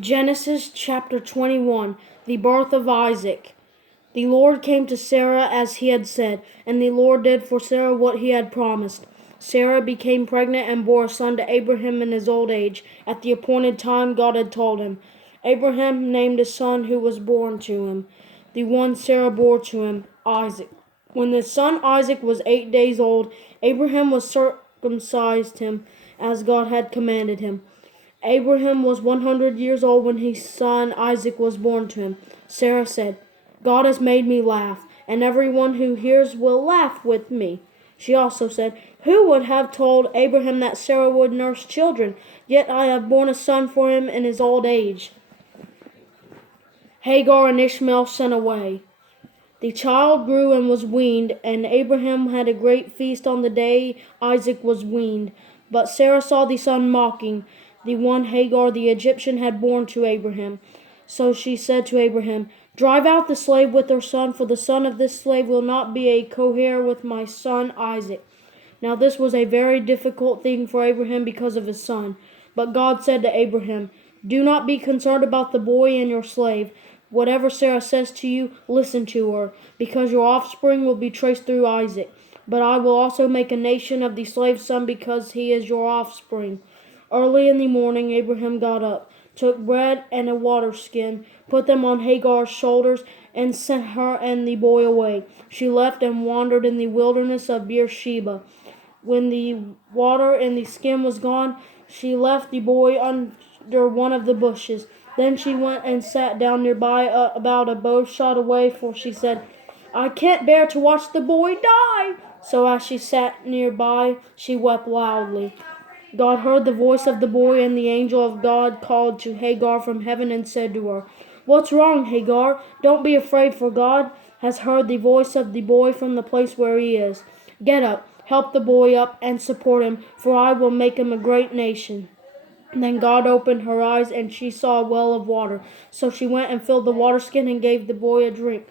Genesis chapter 21, the birth of Isaac. The Lord came to Sarah as he had said, and the Lord did for Sarah what he had promised. Sarah became pregnant and bore a son to Abraham in his old age, at the appointed time God had told him. Abraham named his son who was born to him, the one Sarah bore to him, Isaac. When the son Isaac was 8 days old, Abraham was circumcised him as God had commanded him. Abraham was 100 years old when his son Isaac was born to him. Sarah said, God has made me laugh, and everyone who hears will laugh with me. She also said, Who would have told Abraham that Sarah would nurse children? Yet I have borne a son for him in his old age. Hagar and Ishmael sent away. The child grew and was weaned, and Abraham had a great feast on the day Isaac was weaned. But Sarah saw the son mocking, the one Hagar the Egyptian had borne to Abraham. So she said to Abraham, Drive out the slave with her son, for the son of this slave will not be a co-heir with my son Isaac. Now this was a very difficult thing for Abraham because of his son. But God said to Abraham, Do not be concerned about the boy and your slave. Whatever Sarah says to you, listen to her, because your offspring will be traced through Isaac. But I will also make a nation of the slave's son because he is your offspring. Early in the morning Abraham got up, took bread and a water skin, put them on Hagar's shoulders, and sent her and the boy away. She left and wandered in the wilderness of Beersheba. When the water in the skin was gone, she left the boy under one of the bushes. Then she went and sat down nearby, about a bow shot away, for she said, I can't bear to watch the boy die. So as she sat nearby, she wept loudly. God heard the voice of the boy, and the angel of God called to Hagar from heaven and said to her, What's wrong, Hagar? Don't be afraid, for God has heard the voice of the boy from the place where he is. Get up, help the boy up, and support him, for I will make him a great nation. Then God opened her eyes, and she saw a well of water. So she went and filled the water skin and gave the boy a drink.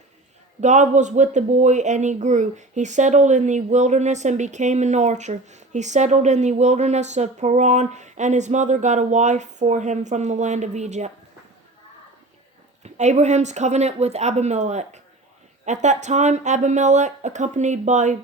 God was with the boy, and he grew. He settled in the wilderness and became an archer. He settled in the wilderness of Paran, and his mother got a wife for him from the land of Egypt. Abraham's covenant with Abimelech. At that time, Abimelech, accompanied by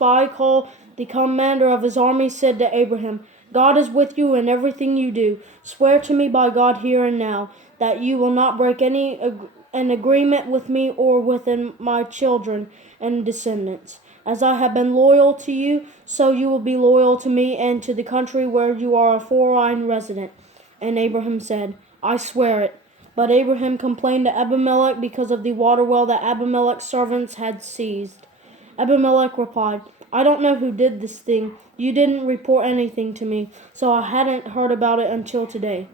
Phicol, the commander of his army, said to Abraham, God is with you in everything you do. Swear to me by God here and now that you will not break an agreement with me or with my children and descendants. As I have been loyal to you, so you will be loyal to me and to the country where you are a foreign resident. And Abraham said, I swear it. But Abraham complained to Abimelech because of the water well that Abimelech's servants had seized. Abimelech replied, I don't know who did this thing. You didn't report anything to me, so I hadn't heard about it until today.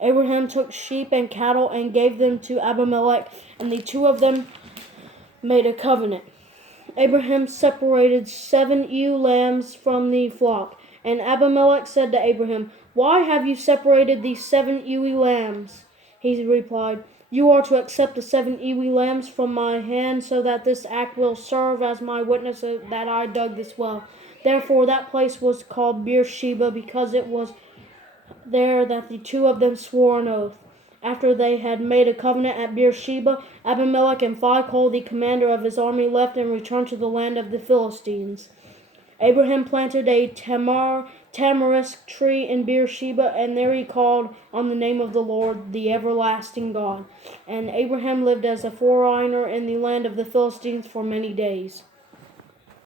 Abraham took sheep and cattle and gave them to Abimelech, and the two of them made a covenant. Abraham separated 7 ewe lambs from the flock, and Abimelech said to Abraham, Why have you separated these 7 ewe lambs? He replied, You are to accept the 7 ewe lambs from my hand, so that this act will serve as my witness that I dug this well. Therefore that place was called Beersheba, because it was there that the two of them swore an oath. After they had made a covenant at Beersheba, Abimelech and Phicol, the commander of his army, left and returned to the land of the Philistines. Abraham planted a tamarisk tree in Beersheba, and there he called on the name of the Lord, the everlasting God. And Abraham lived as a foreigner in the land of the Philistines for many days.